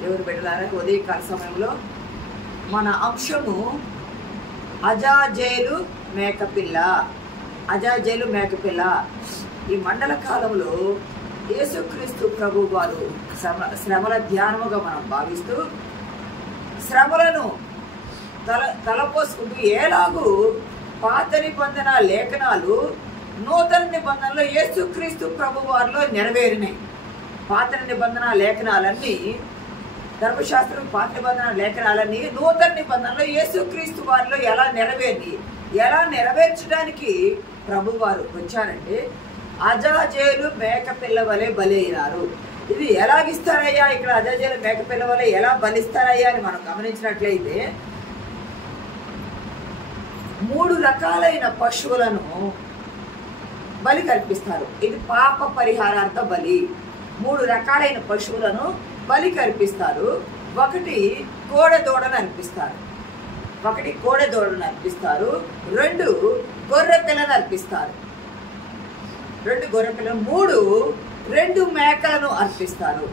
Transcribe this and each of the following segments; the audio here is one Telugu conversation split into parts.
దేవుని బిడ్డలారా, ఉదయకాల సమయంలో మన అంశము అజాజేలు మేకపిల్ల. అజాజేలు మేకపిల్ల. ఈ మండల కాలంలో యేసుక్రీస్తు ప్రభు వారు శ్రమల ధ్యానముగా మనం భావిస్తూ శ్రమలను తలపోసుకుంటూ ఎలాగూ పాత నిబంధన లేఖనాలు నూతన నిబంధనలో యేసుక్రీస్తు ప్రభు వారిలో నెరవేరినాయి. పాత నిబంధన లేఖనాలన్నీ, ధర్మశాస్త్రం పాత నిబంధన లేఖనాలన్నీ నూతన నిబంధనలో యేసుక్రీస్తు వారిలో ఎలా నెరవేర్చడానికి ప్రభు వారు వచ్చారంటే అజాజేలు మేకపిల్ల వలె బలి అయినారు. ఇది ఎలాగిస్తారయ్యా, ఇక్కడ అజాజేలు మేకపిల్ల వలె ఎలా బలిస్తారయ్యా అని మనం గమనించినట్లయితే 3 రకాలైన పశువులను బలి కల్పిస్తారు. ఇది పాప పరిహారార్థ బలి. 3 రకాలైన పశువులను బలి కల్పిస్తారు. ఒకటి కోడెదూడను అర్పిస్తారు, 2 గొర్రె పిల్లను అర్పిస్తారు, 2 మేకలను అర్పిస్తారు.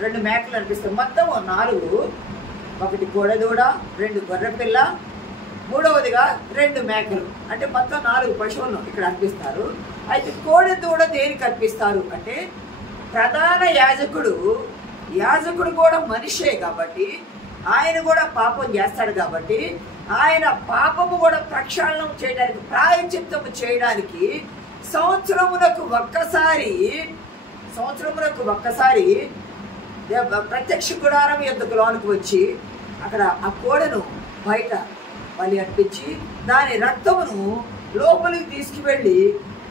2 మేకలను అర్పిస్తారు. మొత్తం 4. 1 కోడెదూడ, 2 గొర్రె పిల్ల, 3వదిగా 2 మేకలు. అంటే మొత్తం 4 పశువులను ఇక్కడ అర్పిస్తారు. అయితే కోడెదూడ దేనికి అర్పిస్తారు అంటే ప్రధాన యాజకుడు కూడా మనిషే కాబట్టి ఆయన కూడా పాపం చేస్తాడు కాబట్టి ఆయన పాపము కూడా ప్రక్షాళనం చేయడానికి, ప్రాయశ్చిత్తము చేయడానికి సంవత్సరమునకు ఒక్కసారి ప్రత్యక్ష గుడారం యొద్దకు లోనికి వచ్చి అక్కడ ఆ కోడెను బయట బలి అర్పించి దాని రక్తమును లోపలికి తీసుకువెళ్ళి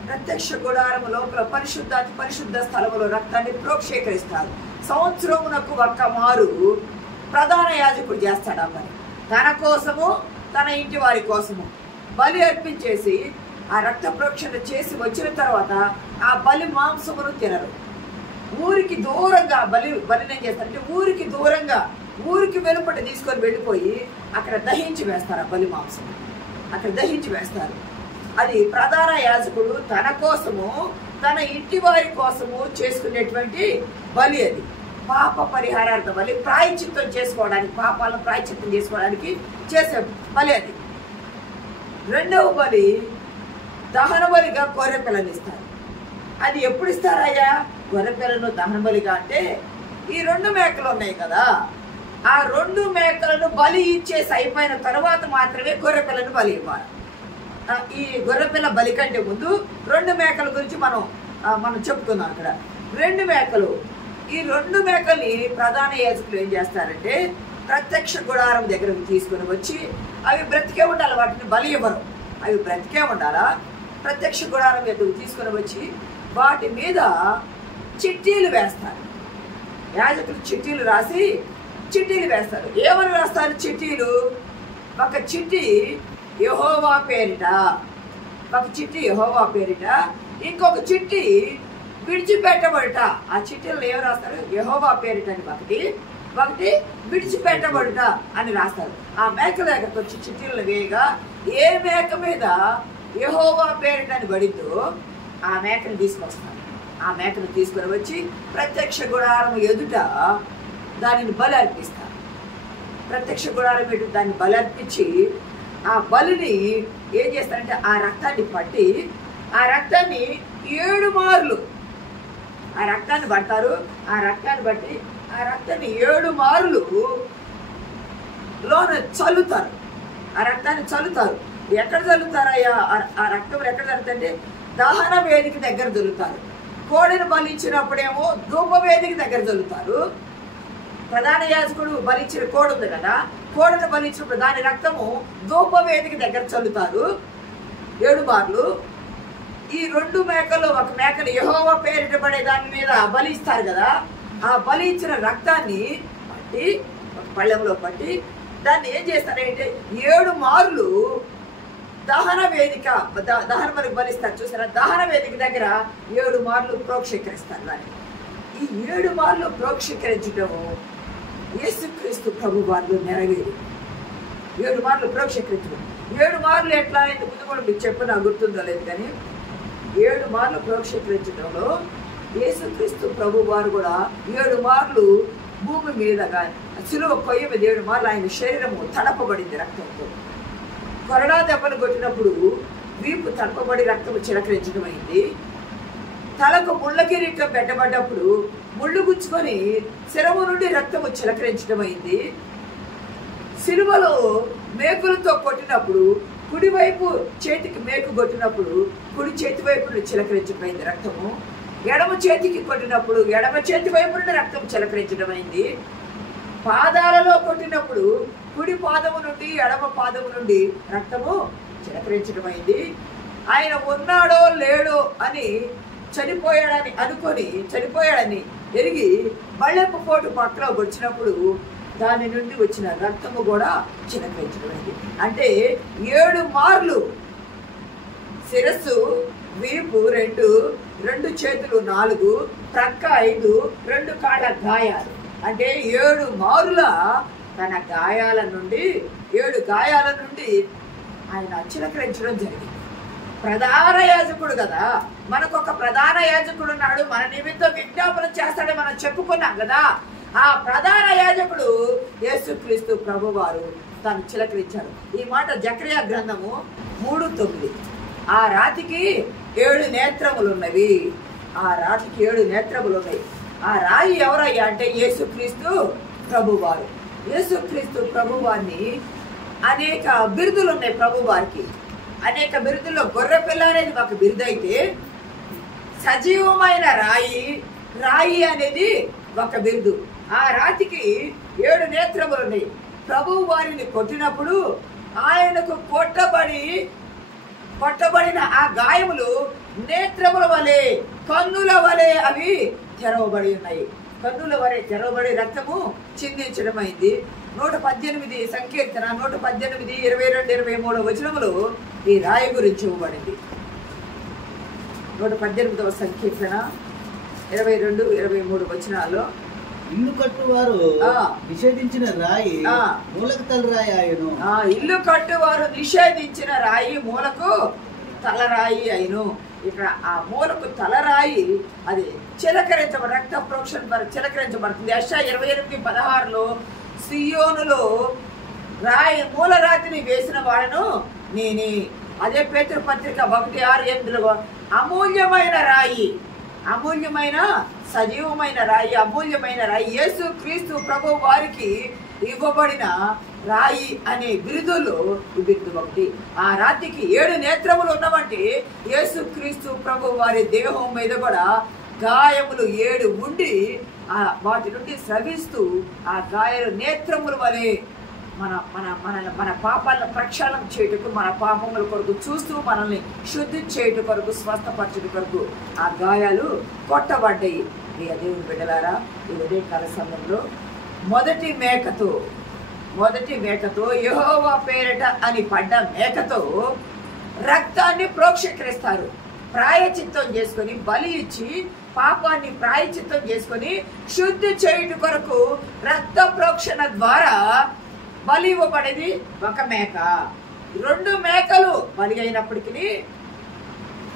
ప్రత్యక్ష గుడారం లోపల పరిశుద్ధ స్థలములో రక్తాన్ని ప్రోక్షీకరిస్తారు. సంవత్సరమునకు ఒక్క మారు ప్రధాన యాజకుడు చేస్తాడు ఆ పని. తన కోసము, తన ఇంటి వారి కోసము బలి అర్పించేసి ఆ రక్త ప్రోక్షణ చేసి వచ్చిన తర్వాత ఆ బలి మాంసమును తినరు. ఊరికి దూరంగా బలిని చేస్తారంటే ఊరికి వెలుపట తీసుకొని వెళ్ళిపోయి అక్కడ దహించి వేస్తారు. ఆ బలి మాంసం అక్కడ దహించి వేస్తారు. అది ప్రధాన యాజకుడు తన కోసము, తన ఇంటి వారి కోసము చేసుకునేటువంటి బలి. అది పాప పరిహారార్థ బలి, ప్రాయశ్చిత్తం చేసుకోవడానికి, పాపాలను ప్రాయశ్చిత్తం చేసుకోవడానికి చేసే బలి. అది 2వ బలి దహన బలిగా గొర్రె పిల్లని ఇస్తారు. అది ఎప్పుడు ఇస్తారయ్యా గొర్రె పిల్లను దహన బలిగా అంటే ఈ 2 మేకలు ఉన్నాయి కదా, ఆ 2 మేకలను బలి ఇచ్చేసి అయిపోయిన తర్వాత మాత్రమే గొర్రె పిల్లను బలి ఇవ్వాలి. ఈ గొర్రె పిల్ల బలి కంటే ముందు 2 మేకల గురించి మనం చెప్పుకుందాం. అక్కడ 2 మేకలు, ఈ 2 మేకల్ని ప్రధాన యాజకులు ఏం చేస్తారంటే ప్రత్యక్ష గుడారం దగ్గరకు తీసుకుని వచ్చి, అవి బ్రతికే ఉండాలి, వాటిని బలి ఇవ్వరు, అవి బ్రతికే ఉండాలా. ప్రత్యక్ష గుడారం దగ్గరకు తీసుకుని వచ్చి వాటి మీద చిట్టీలు వేస్తారు. యాజకులు చిట్టీలు రాసి చిట్టీలు వేస్తారు. ఏమని రాస్తారు చిట్టీలు? ఒక చిట్టి యెహోవా పేరిట, ఇంకొక చిట్టి విడిచిపెట్టబడుట. ఆ చిట్టీలను ఏమి రాస్తారు? యెహోవా పేరిట అని ఒకటి విడిచిపెట్టబడుట అని రాస్తారు. ఆ మేకల దగ్గరకు వచ్చి చిట్టీలను వేయగా ఏ మేక మీద యెహోవా పేరిట అని పడిద్దో ఆ మేకను తీసుకొస్తారు. ఆ మేకను తీసుకొని వచ్చి ప్రత్యక్ష గుడారం ఎదుట దానిని బలి అర్పిస్తారు. ప్రత్యక్ష గుడారం ఎదుట దాన్ని బలి అర్పించి ఆ బలిని ఏం చేస్తారంటే ఆ రక్తాన్ని పట్టి ఆ రక్తాన్ని 7 మార్లు ఆ రక్తాన్ని పడతారు. ఆ రక్తాన్ని బట్టి ఆ రక్తాన్ని 7 మార్లు లోన చల్లుతారు. ఆ రక్తాన్ని చల్లుతారు. ఎక్కడ చల్లుతారయ్యా? ఆ రక్తం ఎక్కడ చల్లుతారంటే దహన వేదిక దగ్గర చల్లుతారు. కోడెను బలిచ్చినప్పుడేమో ధూప వేదిక దగ్గర చల్లుతారు. ప్రధాన యాజకుడు బలిచ్చిన కోడ ఉంది కదా, కోడను బలిచ్చినప్పుడు దాని రక్తము ధూప వేదిక దగ్గర చల్లుతారు 7 మార్లు. ఈ 2 మేకలు, ఒక మేకలు యెహోవా పేరిట పడే దాని మీద బలి ఇస్తారు కదా, ఆ బలి ఇచ్చిన రక్తాన్ని పట్టి ఒక పళ్ళెంలో పట్టి దాన్ని ఏం చేస్తారంటే 7 మార్లు దహన వేదిక, దహన బలికి బలిస్తారు చూసారా, దహన వేదిక దగ్గర 7 మార్లు ప్రోక్షీకరిస్తారు. దాన్ని ఈ 7 మార్లు ప్రోక్షీకరించటము యేసుక్రీస్తు ప్రభు వారిలో నెరవేరి 7 మార్లు ప్రోక్షీకరించడం. 7 మార్లు ఎట్లా? ఇంతకు ముందు కూడా మీకు చెప్పు, నాకు గుర్తుందో లేదు కానీ 7 మార్లు ప్రోక్షీకరించడంలో యేసుక్రీస్తు ప్రభు వారు కూడా 7 మార్లు భూమి మీదగా సిలువ కొయ్య మీద 7 మార్లు ఆయన శరీరము తడపబడింది రక్తంతో. కొరడా దెబ్బలు కొట్టినప్పుడు వీపు తడపబడి రక్తము చిలకరించడం అయింది. తలకు ముళ్ళ కిరీటం పెట్టబడ్డప్పుడు ముళ్ళు గుచ్చుకొని శిరము నుండి రక్తము చిలకరించడం అయింది. సిలువలో మేకులతో కొట్టినప్పుడు కుడివైపు చేతికి మేకు కొట్టినప్పుడు కుడి చేతి వైపు నుండి చిలకరించడమైంది రక్తము. ఎడమ చేతికి కొట్టినప్పుడు ఎడమ చేతి వైపు నుండి రక్తం చిలకరించడం అయింది. పాదాలలో కొట్టినప్పుడు కుడి పాదము నుండి ఎడమ పాదము నుండి రక్తము చిలకరించడం అయింది. ఆయన ఉన్నాడో లేడో అని చనిపోయాడని ఎరిగి బళ్ళెపు పోటు పక్కన వచ్చినప్పుడు దాని నుండి వచ్చిన రక్తము కూడా చిలకరించడమైంది. అంటే 7 మార్లు శిరస్సు, వీపు 2, 2 చేతులు 4, ప్రక్క 5, 2 కాళ్ళ గాయాలు. అంటే 7 మారుల తన గాయాల నుండి 7 గాయాల నుండి ఆయన చిలకరించడం జరిగింది. ప్రధాన యాజకుడు కదా, మనకు ఒక ప్రధాన యాజకుడు ఉన్నాడు, మన నిమిత్తం విజ్ఞాపన చేస్తాడని మనం చెప్పుకున్నాం కదా. ఆ ప్రధాన యాజకుడు యేసుక్రీస్తు ప్రభువారు తాను చిలకరించారు. ఈ మాట జకరియా గ్రంథము 3:9. ఆ రాతికి 7 నేత్రములు ఉన్నవి. ఆ రాతికి 7 నేత్రములు ఉన్నాయి. ఆ రాయి ఎవరయ్యా అంటే యేసుక్రీస్తు ప్రభువారు. యేసుక్రీస్తు ప్రభువారిని అనేక బిరుదులు ఉన్నాయి. ప్రభువారికి అనేక బిరుదుల్లో గొర్రెపిల్ల అనేది ఒక బిరుదు అయితే, సజీవమైన రాయి అనేది ఒక బిరుదు. ఆ రాతికి 7 నేత్రములు ఉన్నాయి. ప్రభువు వారిని కొట్టినప్పుడు ఆయనకు కొట్టబడిన ఆ గాయములు నేత్రముల వలె, కన్నుల వలె అవి తెరవబడి ఉన్నాయి. కన్నుల వలె తెరవబడి రక్తము చిందించడం అయింది. 118 సంకీర్తన 118, 22, 23 వచనములు ఈ రాయి గురించి ఇవ్వబడింది. 118వ సంకీర్తన 22, 23 వచనాల్లో ఇల్లు కట్టువారు నిషేధించిన రాయి మూలకు తలరాయి ఆయను. ఇల్లు కట్టువారు నిషేధించిన రాయి మూలకు తలరాయి అయిను. ఇక్కడ ఆ మూలకు తలరాయి అది రక్త ప్రోక్షణ చిలకరించబడుతుంది. యెషయా 28:16లో సియోనులో మూల రాతిని వేసిన వాడను నేనే. అదే పేతురు పత్రిక 1:6-8లో అమూల్యమైన రాయి, అమూల్యమైన సజీవమైన రాయి, అమూల్యమైన రాయి యేసు క్రీస్తు ప్రభు వారికి ఇవ్వబడిన రాయి అనే బిరుదులో ఈ బిరుదు ఒకటి. ఆ రాతికి 7 నేత్రములు ఉన్నవంటే యేసు క్రీస్తు ప్రభు వారి దేహం మీద కూడా గాయములు 7 ఉండి వాటి నుండి స్రవిస్తూ ఆ గాయాలు నేత్రముల వలె మన పాపాలను ప్రక్షాళన చేయుటకు, మన పాపముల కొరకు చూస్తూ మనల్ని శుద్ధి చేయుట కొరకు, స్వస్థపరచుట కొరకు ఆ గాయాలు కొట్టబడ్డాయి. ఈ దేవుని బిడ్డలారా, ఈ ఉదయకాల సమయంలో మొదటి మేకతో యెహోవా పేరట అని పడ్డ మేకతో రక్తాన్ని ప్రోక్షకరిస్తారు. ప్రాయచిత్తం చేసుకొని బలి ఇచ్చి పాపాన్ని ప్రాయచిత్తం చేసుకొని శుద్ధి చేయుట కొరకు రక్త ప్రోక్షణ ద్వారా బలి ఇవ్వబడేది ఒక మేక. 2 మేకలు బలి అయినప్పటికీ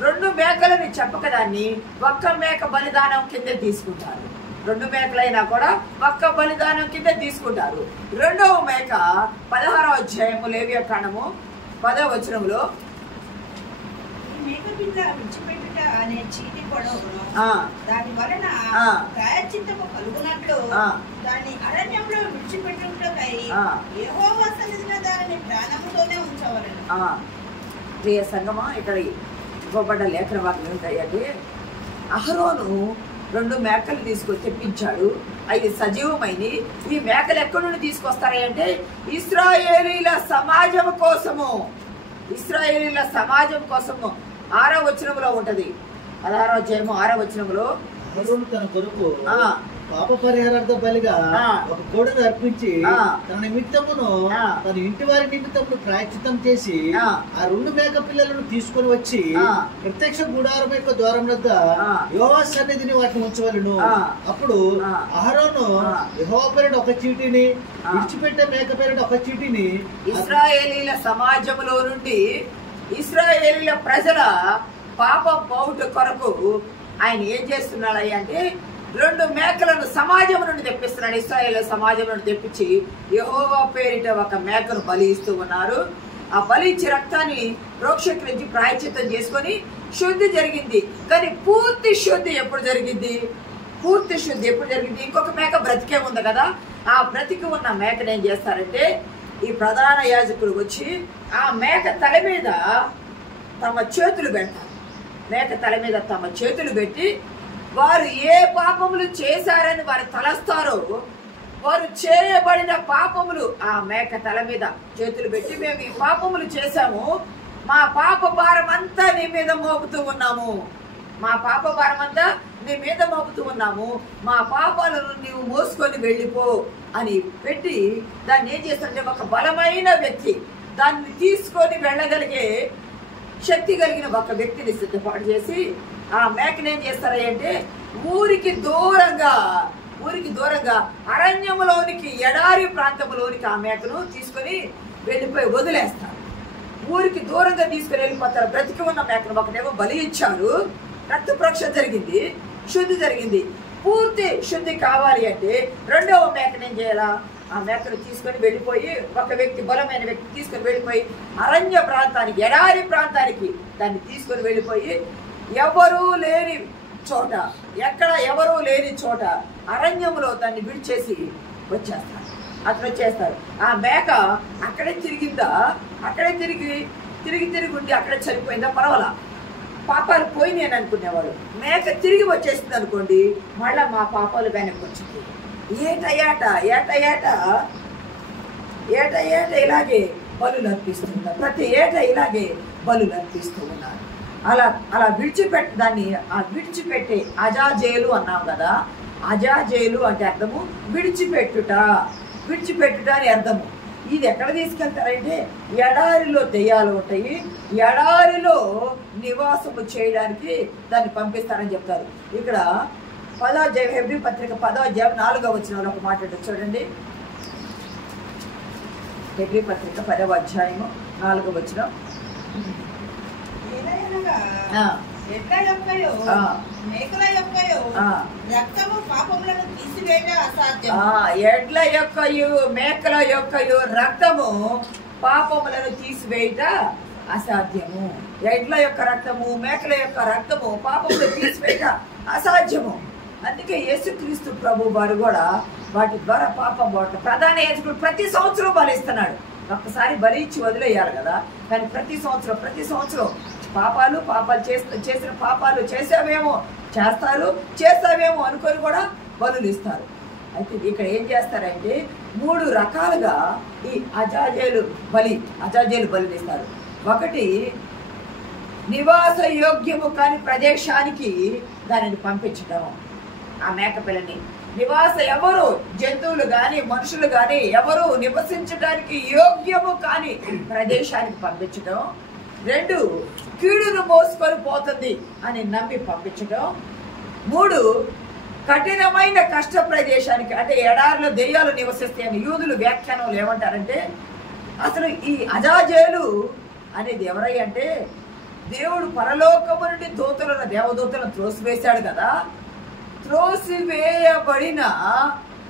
2 మేకలని చెప్పక దాన్ని ఒక్క మేక బలిదానం కింద తీసుకుంటారు. 2 మేకలైనా కూడా ఒక్క బలిదానం కింద తీసుకుంటారు. 2వ మేక 16వ అధ్యాయము లేవియ కాండము 10వ వచనంలో అనే చీటి పొడవును దాని వలన ప్రాయశ్చిత్తము కలుగునట్లు దాన్ని అరణ్యంలో విడిచిపెట్టుటకై యెహోవా సన్నిధిలో దానిని ప్రాణముతోనే ఉంచవలెను. ప్రియ సంగమా, ఇక్కడ ఇవ్వబడ్డ లేఖన వాక్యం ఏంటంటే అహరోను 2 మేకలు తీసుకొని తెప్పించాడు. అవి సజీవమైన ఈ మేకలు ఎక్కడి నుండి తీసుకొస్తారంటే ఇశ్రాయేలీల సమాజం కోసము 6వ వచనంలో ఉంటది. 16వ అధ్యాయము 6వ వచనంలో తన కొరకు పాప పరిహారార్థ బలిగా ఒక కోడను అర్పించి తన నిమిత్తమును తన ఇంటి వారి నిమిత్తమును ప్రాయశ్చిత్తం చేసి ఆ 2 మేక పిల్లలను తీసుకొని వచ్చి ప్రత్యక్ష గుడారం యొక్క ద్వారం వద్ద యెహోవా సన్నిధిని వాటిని ఉంచవలెను. అప్పుడు అహరోను యెహోవా పేరిట ఒక చీటిని, విడిచిపెట్టే మేక పేరిట ఒక చీటిని ఇశ్రాయేలీల సమాజంలో నుండి ఇశ్రాయేలీల ప్రజల పాప పౌట కొరకు ఆయన ఏం చేస్తున్నాడు అంటే 2 మేకలను సమాజం నుండి తెప్పిస్తున్నాడు. ఇశ్రాయేలు సమాజం నుండి తెప్పించి యెహోవా పేరిట ఒక మేకను బలి ఇస్తూ ఉన్నారు. ఆ బలి ఇచ్చి రక్తాన్ని ప్రోక్షకురించి ప్రాయశ్చిత్తం చేసుకొని శుద్ధి జరిగింది. కానీ పూర్తి శుద్ధి ఎప్పుడు జరిగింది? పూర్తి శుద్ధి ఎప్పుడు జరిగింది? ఇంకొక మేక బ్రతికే ఉంది కదా, ఆ బ్రతికి ఉన్న మేకను ఏం చేస్తారంటే ఈ ప్రధాన యాజకులు వచ్చి ఆ మేక తల మీద తమ చేతులు పెడతారు. మేక తల మీద తమ చేతులు పెట్టి వారు ఏ పాపములు చేశారని వారు తలస్తారో, వారు చేయబడిన పాపములు ఆ మేక తల మీద చేతులు పెట్టి మేము ఈ పాపములు చేశాము, మా పాప భారం అంతా నీ మీద మోపుతూ ఉన్నాము, మా పాప భారం అంతా నీ మీద మోపుతూ ఉన్నాము, మా పాపాలను నీవు మోసుకొని వెళ్ళిపో అని పెట్టి దాన్ని ఏం చేస్తారంటే ఒక బలమైన వ్యక్తి దాన్ని తీసుకొని వెళ్ళగలిగే శక్తి కలిగిన ఒక వ్యక్తిని సిద్ధపాటు చేసి ఆ మేకను ఏం చేస్తారంటే ఊరికి దూరంగా అరణ్యములోనికి, ఎడారి ప్రాంతంలోనికి ఆ మేకను తీసుకొని వెళ్ళిపోయి వదిలేస్తారు. ఊరికి దూరంగా తీసుకుని వెళ్ళిపోతారు. బ్రతికి ఉన్న మేకను ఒకటేమో బలి ఇచ్చారు, రక్త ప్రోక్షణ జరిగింది, శుద్ధి జరిగింది. పూర్తి శుద్ధి కావాలి అంటే 2వ మేకను ఏం చేయాలా? ఆ మేకను తీసుకొని వెళ్ళిపోయి ఒక వ్యక్తి, బలమైన వ్యక్తి తీసుకొని వెళ్ళిపోయి అరణ్య ప్రాంతానికి, ఎడారి ప్రాంతానికి దాన్ని తీసుకొని వెళ్ళిపోయి ఎవరూ లేని చోట, ఎక్కడ ఎవరూ లేని చోట అరణ్యంలో దాన్ని విడిచేసి వచ్చేస్తారు. అతను వచ్చేస్తారు. ఆ మేక అక్కడే తిరిగిందా, అక్కడే తిరిగి ఉండి అక్కడే చనిపోయిందా పర్వాలా, పాపాలు పోయినాయి అని అనుకునేవాడు. మేక తిరిగి వచ్చేస్తుంది అనుకోండి, మళ్ళా మా పాపాలు వెనక్కి వచ్చింది. ఏట ఇలాగే బలులు అర్పిస్తున్నారు. ప్రతి ఏట ఇలాగే బలులు అర్పిస్తూ ఉన్నారు. అలా విడిచిపెట్టి విడిచిపెట్టే అజాజేలు అన్నాం కదా. అజాజేలు అంటే అర్థము విడిచిపెట్టుట అని అర్థము. ఇది ఎక్కడ తీసుకెళ్తారంటే ఎడారిలో దెయ్యాలు ఉంటాయి, ఎడారిలో నివాసము చేయడానికి దాన్ని పంపిస్తారని చెప్తారు. ఇక్కడ 10వ అధ్యాయం, హెబ్రీ పత్రిక 10వ అధ్యాయం 4వ వచనంలో ఒక మాట చూడండి. హెబ్రీ పత్రిక 10వ అధ్యాయము 4వ వచనం. ఎడ్ల యొక్కయు మేకల యొక్కయు రక్తము పాపములను తీసివేయట అసాధ్యము. ఎడ్ల యొక్కయు మేకల యొక్కయు రక్తము పాపములను తీసివేయట అసాధ్యము. ఎడ్ల యొక్క రక్తము, మేకల యొక్క రక్తము పాపములను తీసివేయట అసాధ్యము. అందుకే యేసుక్రీస్తు ప్రభు వారు కూడా వాటి ద్వారా పాపం పోవటం. ప్రధాన యాజకుడు ప్రతి సంవత్సరం బలిస్తున్నాడు. ఒక్కసారి బలి ఇచ్చి వదిలేయాలి కదా, కానీ ప్రతి సంవత్సరం పాపాలు చేసిన పాపాలు చేస్తావేమో అనుకొని కూడా బలులు ఇస్తారు. అయితే ఇక్కడ ఏం చేస్తారంటే 3 రకాలుగా ఈ అజాజేలు బలిని ఇస్తారు. ఒకటి, నివాస యోగ్యము కాని ప్రదేశానికి దానిని పంపించడం. ఆ మేకపిల్లని ఎవరు జంతువులు కానీ మనుషులు కానీ ఎవరు నివసించడానికి యోగ్యము కాని ప్రదేశానికి పంపించడం. 2, కీడును మోసుకొని పోతుంది అని నమ్మి పంపించడం. 3, కఠినమైన కష్ట ప్రదేశానికి, అంటే ఎడారిలో దెయ్యాలు నివసిస్తాయని యూదులు వ్యాఖ్యానంలో ఏమంటారంటే, అసలు ఈ అజాజేలు అనేది ఎవరై అంటే దేవుడు పరలోకము నుండి దేవదూతలను త్రోసివేశాడు కదా, త్రోసివేయబడిన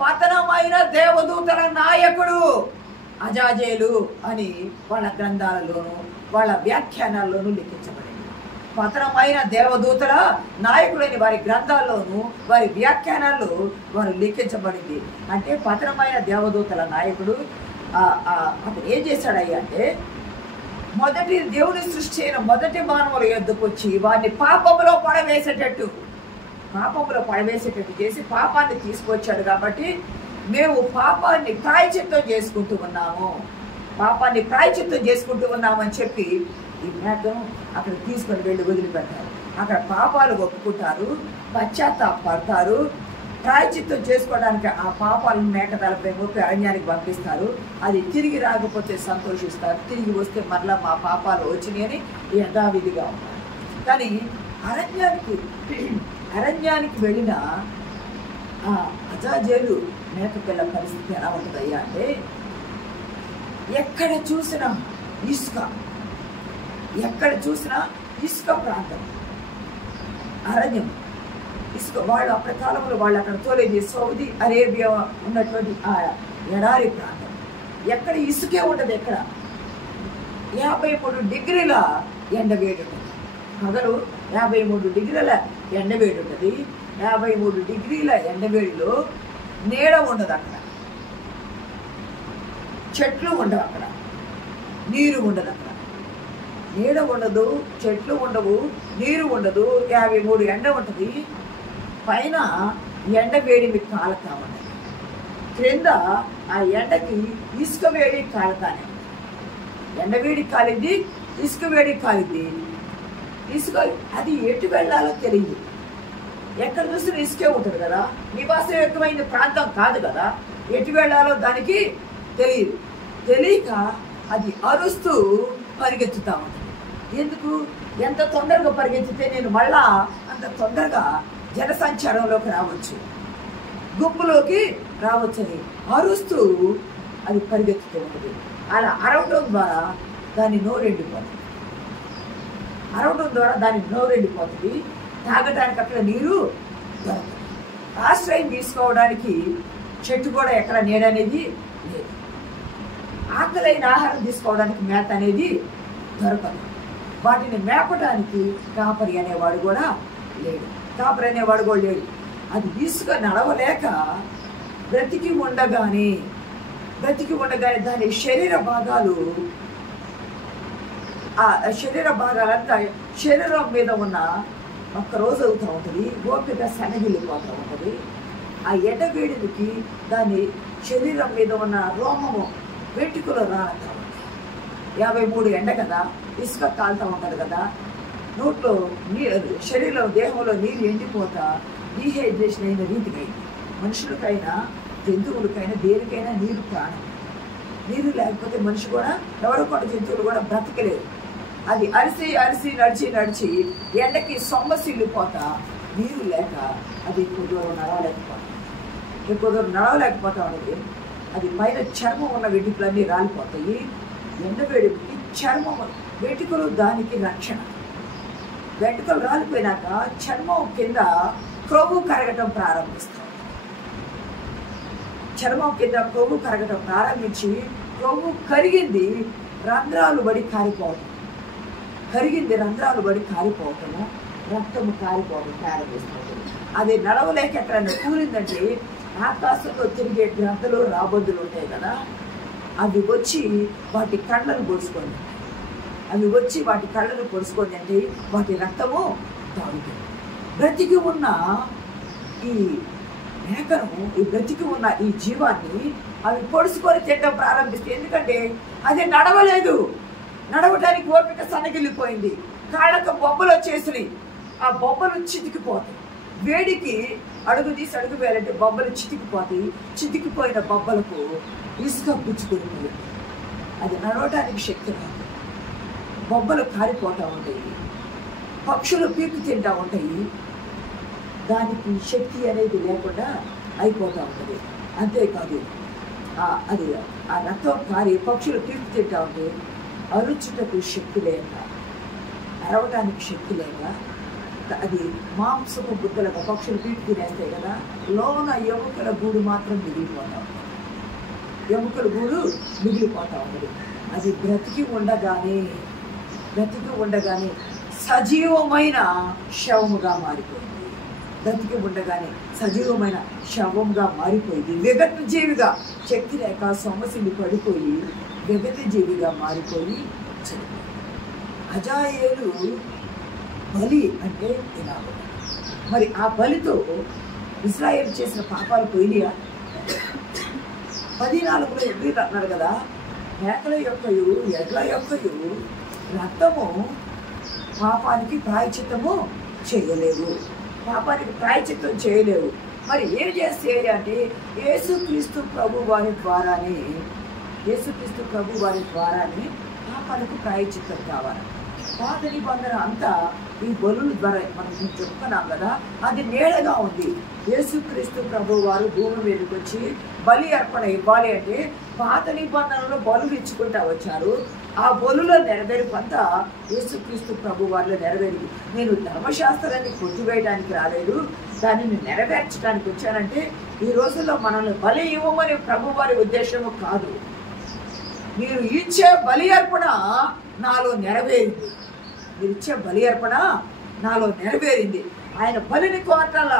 పతనమైన దేవదూతల నాయకుడు అజాజేలు అని వాళ్ళ గ్రంథాలలోను వాళ్ళ వ్యాఖ్యానాల్లోనూ లిఖించబడింది. పతనమైన దేవదూతల నాయకుడని వారి గ్రంథాల్లోనూ వారి వ్యాఖ్యానాల్లో వారు లిఖించబడింది. అంటే పతనమైన దేవదూతల నాయకుడు అతను ఏం చేశాడయ్యా అంటే, దేవుని సృష్టి అయిన మొదటి మానవుల యొద్దకు వచ్చి వారిని పాపములో పడవేసేటట్టు చేసి పాపాన్ని తీసుకొచ్చాడు. కాబట్టి మేము పాపాన్ని ప్రాయశ్చిత్తం చేసుకుంటూ ఉన్నామని చెప్పి ఈ మేకను అక్కడ తీసుకొని వెళ్ళి వదిలిపెట్టారు. అక్కడ పాపాలు ఒప్పుకుంటారు, పశ్చాత్తాపడతారు, ప్రాయశ్చిత్తం చేసుకోవడానికి ఆ పాపాలను మేక తలపై మోపి అరణ్యానికి పంపిస్తారు. అది తిరిగి రాకపోతే సంతోషిస్తారు, తిరిగి వస్తే మరలా మా పాపాలు వచ్చినాయని యథావిధిగా ఉన్నారు. కానీ అరణ్యానికి వెళ్ళిన ఆ అజాజేలు మేకపిల్ల పరిస్థితి ఎలా ఉంటుందయ్యా అంటే, ఎక్కడ చూసినా ఇసుక ప్రాంతం, అరణ్యం. ఇసుక వాళ్ళు అప్పటి కాలంలో వాళ్ళు అక్కడ తోలేది సౌదీ అరేబియా ఉన్నటువంటి ఆ ఎడారి ప్రాంతం, ఎక్కడ ఇసుకే ఉండదు. ఎక్కడ 53 డిగ్రీల ఎండవేడి ఉంటుంది. పగలు 53 డిగ్రీల ఎండవేడి ఉంటుంది. 53 డిగ్రీల ఎండవేడిలో నీడ ఉండదు. అక్కడ చెట్లు ఉండవు, అక్కడ నీరు ఉండదు. అక్కడ నీడ ఉండదు, చెట్లు ఉండవు, నీరు ఉండదు. 53 ఎండ ఉంటుంది. పైన ఎండ వేడి మీకు కాలుతా ఉన్నది, క్రింద ఆ ఎండకి ఇసుక వేడి కాలుతానే. ఎండ వేడి కాలింది, ఇసుక వేడి కాలింది. ఇసుక అది ఎటు వెళ్ళాలో తెలియదు. ఎక్కడ చూసినా ఇసుకే ఉంటుంది కదా, నివాసయోగ్యమైన ప్రాంతం కాదు కదా, ఎటు వెళ్ళాలో దానికి తెలియదు. తెలియక అది అరుస్తూ పరిగెత్తుతా ఉంటుంది. ఎందుకు? ఎంత తొందరగా పరిగెత్తితే నేను మళ్ళా అంత తొందరగా జనసంచారంలోకి రావచ్చు, గుంపులోకి రావచ్చని అరుస్తూ అది పరిగెత్తుతూ ఉంటుంది. అలా అరవడం ద్వారా దాని నోరెండిపోతుంది. అరవడం ద్వారా దాని నోరెండిపోతుంది. తాగడానికి అక్కడ నీరు దొరకదు. ఆశ్రయం తీసుకోవడానికి చెట్టు కూడా ఎక్కడ నీడ అనేది లేదు. ఆకలైన ఆహారం తీసుకోవడానికి మేత అనేది దొరకదు. వాటిని మేపడానికి కాపరి అనేవాడు కూడా లేడు. కాపరి అనేవాడు కూడా లేడు. అది ఇసుక నడవలేక బ్రతికి ఉండగానే దాని శరీర భాగాలంతా శరీరం మీద ఉన్న ఒక్కరోజు అవుతూ ఉంటుంది. ఓపిక సన్నగిల్లిపోతూ ఉంటుంది. ఆ ఎండవేడికి దాని శరీరం మీద ఉన్న రోమము వెంట్రుకలు రాలుతూ ఉంటాయి. 53 ఎండ కదా, ఇసుక కాలుతూ ఉంటుంది కదా, నోట్లో శరీరంలో దేహంలో నీరు ఎండిపోతా డీహైడ్రేషన్ అయిన రీతికి మనుషులకైనా జంతువులకైనా దేనికైనా నీరు ప్రాణం. నీరు లేకపోతే మనిషి కూడా, ఎవరో కూడా జంతువులు కూడా బ్రతకలేదు. అది అరిసి నడిచి ఎండకి సొమ్మసిల్లిపోతా నీరు లేక అది ఎక్కువ దూరం నడవలేకపోతా ఉన్నది. అది పైన చర్మం ఉన్న వెంట్రుకలన్నీ రాలిపోతాయి. ఎండవేడికి చర్మం వెంట్రుకలు దానికి రక్షణ. వెంట్రుకలు రాలిపోయినాక చర్మం కింద క్రొవ్వు కరగటం ప్రారంభిస్తాం. చర్మం కింద క్రొవ్వు కరగటం ప్రారంభించి క్రొవ్వు కరిగింది రంధ్రాలు బడి కారిపోవటం. రక్తము కారిపోవటం ప్రారంభిస్తుంది. అది నడవలేక ఎక్కడన్నా కూలిందంటే ఆకాశంలో తిరిగే గ్రద్దలు రాబొద్దులు ఉంటాయి కదా, అవి వచ్చి వాటి కళ్ళను పొడుచుకొని అంటే వాటి రక్తము తాగుతుంది. బ్రతికి ఉన్న ఈ మేకను, బ్రతికి ఉన్న ఈ జీవాన్ని అవి పొడుచుకొని తినడం ప్రారంభిస్తాయి. ఎందుకంటే అది నడవలేదు, నడవడానికి ఓపిక సన్నగిల్లిపోయింది. కాళ్ళకు బొబ్బలు వచ్చేసినాయి. ఆ బొబ్బలు చితికిపోతాయి. వేడికి అడుగు తీసి అడుగు వేయాలంటే బొబ్బలు చితికిపోతాయి. చితికిపోయిన బొబ్బలకు ఇసుక గుచ్చుకొని అది నడవటానికి శక్తి రాదు. బొబ్బలు కారిపోతూ ఉంటాయి. పక్షులు పీకు తింటూ ఉంటాయి. దానికి శక్తి అనేది లేకుండా అయిపోతూ ఉంటుంది. అంతేకాదు అది ఆ రక్తం కారి పక్షులు పీకు తింటూ ఉంటే అరుచుటకు శక్తి లేక, అరవటానికి శక్తి లేక అది మాంసపు బుద్ధలుగా పక్షులు పీకు తినేస్తాయి కదా, లోన ఎముకల గూడు మాత్రం మిగిలిపోతూ ఉంటుంది. అది బ్రతికి ఉండగానే సజీవమైన శవముగా మారిపోయింది. విగత జీవిగా, శక్తి లేక సొమ్మసిల్లి పడిపోయి విగత జీవిగా మారిపోయి అజాయేలు బలి అంటే ఇలా. మరి ఆ బలితో ఇశ్రాయేలు చేసిన పాపాలు పోయినాయా? 14 ఎడ్లు అన్నారు కదా, మేకల యొక్కయు ఎడ్ల యొక్కయు రక్తము పాపానికి ప్రాయచిత్తము చేయలేవు. మరి ఏం చేస్తే అంటే యేసుక్రీస్తు ప్రభు వారి ద్వారానే పాపాలకు ప్రాయచిత్తం కావాలి. పాత నిబంధన అంతా ఈ బలుల ద్వారా మనం చెప్పుకున్నాం కదా, అది నీడగా ఉంది. యేసుక్రీస్తు ప్రభు వారు భూమి మీదకి వచ్చి బలి అర్పణ ఇవ్వాలి అంటే పాత నిబంధనలో బలులు ఇచ్చుకుంటా వచ్చారు. ఆ బలుల నెరవేర్పంతా యేసుక్రీస్తు ప్రభు వారిలో నెరవేరింది. నేను ధర్మశాస్త్రాన్ని కొట్టివేయడానికి రాలేదు, దానిని నెరవేర్చడానికి వచ్చానంటే ఈ రోజుల్లో మనల్ని బలి ఇవ్వమని ప్రభు వారి ఉద్దేశము కాదు. మీరు ఇచ్చే బలి అర్పణ నాలో నెరవేరింది, మీరు ఇచ్చే బలి అర్పణ నాలో నెరవేరింది. ఆయన బలిని కోరటల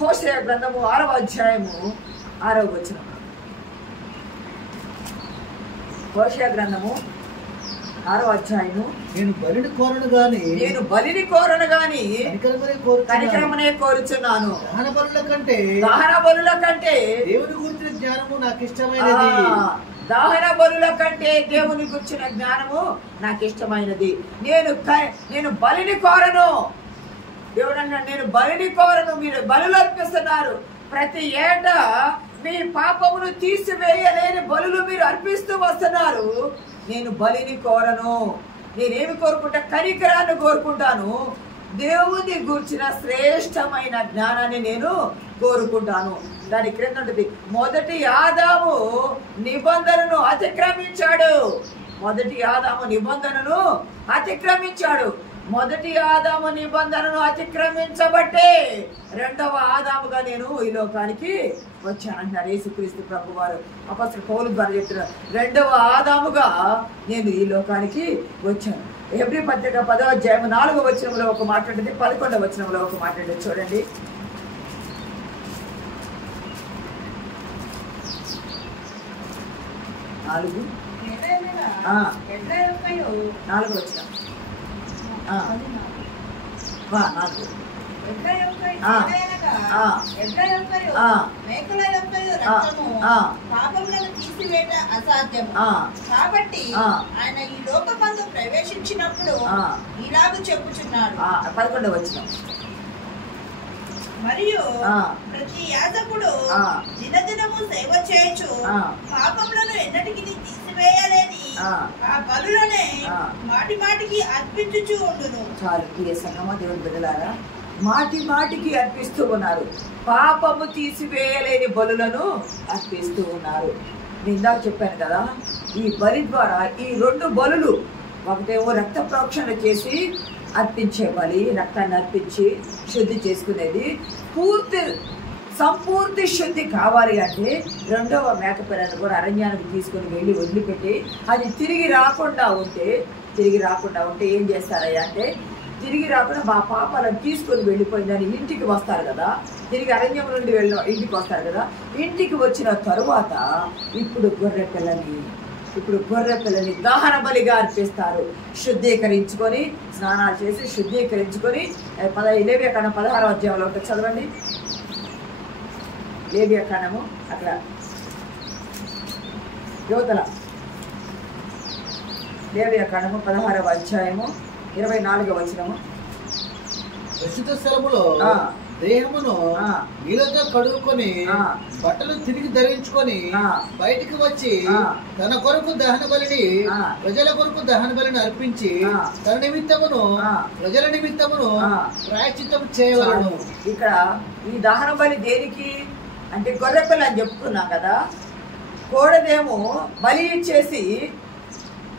హోషేయ గ్రంథము 6వ అధ్యాయము 6వ వచనం. హోషేయ గ్రంథము 6వ అధ్యాయము. నేను బలిని కోరను గాని కనికరమనే కోరుచున్నాను. దహన బలుల కంటే దేవుని గురించిన జ్ఞానము నాకు ఇష్టమైనది. దహన బలుల కంటే దేవుని గురించిన జ్ఞానము నాకు ఇష్టమైనది. నేను బలిని కోరను. దేవుడు అన్నాడు, నేను బలిని కోరను. మీరు బలులు అర్పిస్తున్నారు. ప్రతి ఏటా మీ పాపమును తీసివేయలేని బలులు మీరు అర్పిస్తూ వస్తున్నారు. నేను బలిని కోరను. నేనేమి కోరుకుంటా? కనికరాన్ని కోరుకుంటాను. దేవుని గూర్చిన శ్రేష్టమైన జ్ఞానాన్ని నేను కోరుకుంటాను. దాని క్రింద ఉంటుంది, మొదటి ఆదాము నిబంధనను అతిక్రమించాడు. మొదటి ఆదాము నిబంధనను అతిక్రమించాడు. మొదటి ఆదాము నిబంధనను అతిక్రమించబట్టే రెండవ ఆదాముగా నేను ఈ లోకానికి వచ్చానంటున్నారు యేసుక్రీస్తు ప్రభు వారు. అపొస్తలుడు పౌలు ద్వారా చెప్తున్నారు, రెండవ ఆదాముగా నేను ఈ లోకానికి వచ్చాను. హెబ్రీ పత్రిక 10వ అధ్యాయం 4వ వచనంలో ఒక మాట ఉంటుంది, 11వ వచనంలో ఒక మాట ఉంటుంది. చూడండి, 4వ వచనం. తీసివేట అసాధ్యము. కాబట్టి ఆయన ఈ లోకమందు ప్రవేశించినప్పుడు ఇలాగ చెప్పుచున్నాడు. 11వ వచనం. మరియు ప్రతి యాజకుడు దినదినము సేవ చేయొచ్చు పాపములను ఎన్నటికి తీసివేయలేని ఆ బలులనే మాటి మాటికి అర్పించుచు ఉండును. చాలు, ప్రియ సంగమా, దేవుని బిడ్డలారా, మాటి మాటికి అర్పిస్తూ ఉన్నారు. పాపము తీసివేయలేని బలులను అర్పిస్తూ ఉన్నారు. నేను ఇందాక చెప్పాను కదా, ఈ బలి ద్వారా ఈ 2 బలులు, ఒకటేమో రక్త ప్రోక్షణ చేసి అర్పించే బలి, రక్తాన్ని అర్పించి శుద్ధి చేసుకునేది. సంపూర్తి శుద్ధి కావాలి అంటే రెండవ మేకపిల్లను కూడా అరణ్యానికి తీసుకుని వెళ్ళి వదిలిపెట్టి అది తిరిగి రాకుండా ఉంటే ఏం చేస్తారయ్యా అంటే, తిరిగి రాకుండా మా పాపాలను తీసుకొని వెళ్ళిపోయిందని ఇంటికి వస్తారు కదా, తిరిగి అరణ్యం నుండి ఇంటికి వస్తారు కదా. ఇంటికి వచ్చిన తరువాత ఇప్పుడు గొర్రె పిల్లని దహన బలిగా అర్పిస్తారు. శుద్ధీకరించుకొని, స్నానాలు చేసి శుద్ధీకరించుకొని, లేవియాకాండం 16వ అధ్యాయంలో ఉంటుంది, చదవండి. లేవియాకాండము అక్కడ యువతల లేవియాకాండము 16వ అధ్యాయము 24వ వచనము. ప్రస్తుత స్థలములో దేహమును నీళ్ళతో కడుగుకొని బట్టలు తిరిగి ధరించుకొని బయటికి వచ్చి తన కొరకు దహన బలిని, ప్రజల కొరకు దహన బలిని అర్పించి తన నిమిత్తమును ప్రజల నిమిత్తమును ప్రాయశ్చిత్తము చేయవలెను. ఇక్కడ ఈ దహన బలి దేనికి అంటే, గొర్రెపిల్ల అని చెప్పుకున్నాం కదా. కోడదేమో బలి ఇచ్చేసి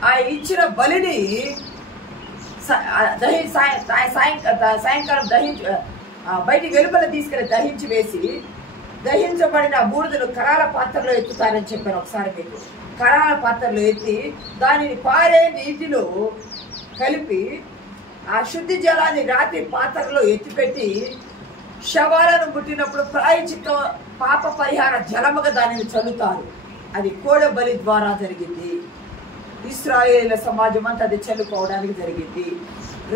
ఆ ఇచ్చిన బలిని సాయంకాలం బయటికి వెలుపల తీసుకెళ్ళి దహించి వేసి, దహించబడిన బూడిదను కరాల పాత్రలో ఎత్తుతారని చెప్పాను ఒకసారి మీకు. కరాల పాత్రలో ఎత్తి దానిని పారే నీటిలో కలిపి ఆ శుద్ధి జలాన్ని రాతి పాత్రలో ఎత్తిపెట్టి శవాలను పుట్టినప్పుడు ప్రాయచిత్త పాప పరిహార జలముగా దానిని చల్లుతారు. అది కోడ బలి ద్వారా జరిగింది. ఇశ్రాయేలు సమాజం అంతా అది చల్లుకోవడానికి జరిగింది.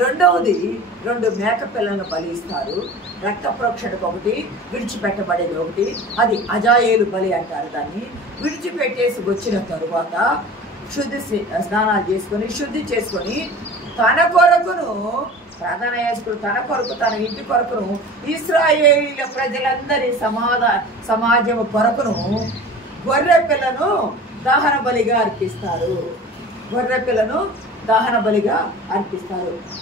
రెండవది 2 మేక పిల్లలను బలి ఇస్తారు. రక్త ప్రోక్షణకు ఒకటి, విడిచిపెట్టబడేది ఒకటి. అది అజాయేలు బలి అంటారు. దాన్ని విడిచిపెట్టేసి వచ్చిన తరువాత స్నానాలు చేసుకొని శుద్ధి చేసుకొని తన కొరకును, ప్రధాన యాజకుడు తన కొరకు, తన ఇంటి కొరకును, ఇశ్రాయేలీల ప్రజలందరి సమాజం కొరకును గొర్రె పిల్లను దహన బలిగా అర్పిస్తారు.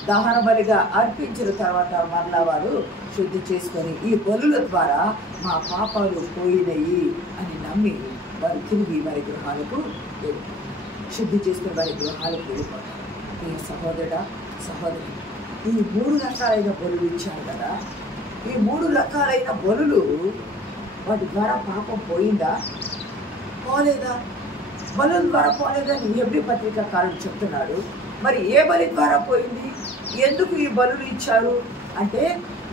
దహన బలిగా అర్పించిన తర్వాత మరలా వారు శుద్ధి చేసుకొని ఈ బలుల ద్వారా మా పాపాలు పోయినాయి అని నమ్మి వారు తిరిగి వారి గృహాలకు శుద్ధి చేసుకుని వారి గృహాలకు వెళ్ళిపోతారు. ఈ సహోదరుడా, సహోదరి, ఈ 3 రకాలైన బలులు ఇచ్చారు కదా. ఈ 3 రకాలైన బలులు వాటి ద్వారా పాపం పోయిందా పోలేదా? బలుల ద్వారా పోలేదని హెబ్రీ పత్రికాకారుడు చెప్తున్నాడు. మరి ఏ బలి ద్వారా పోయింది? ఎందుకు ఈ బలులు ఇచ్చారు అంటే,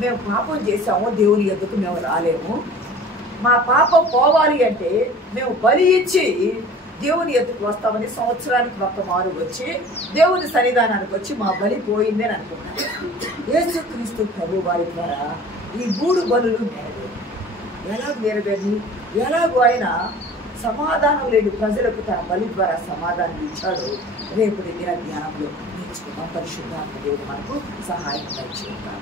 మేము పాపం చేసాము, దేవుని ఎద్దుకు మేము రాలేము, మా పాపం పోవాలి అంటే మేము బలి ఇచ్చి దేవుని ఎద్దుకు వస్తామని సంవత్సరానికి ఒక్క మారు వచ్చి దేవుని సన్నిధానానికి వచ్చి మా బలి పోయింది అని అనుకున్నాను. యేసుక్రీస్తు ప్రభు వారి ద్వారా ఈ 3 బలులు నెరవేరు. ఎలాగ నెరవేరి? ఎలాగో ఆయన సమాధానం లేని ప్రజలకు తన బలి ద్వారా సమాధానం ఇచ్చాడు. రేపు దిన ధ్యానంలో నేర్చుకున్నాం. పరిశుద్ధాత్మ దేవుడు మనకు సహాయం చేస్తాడు.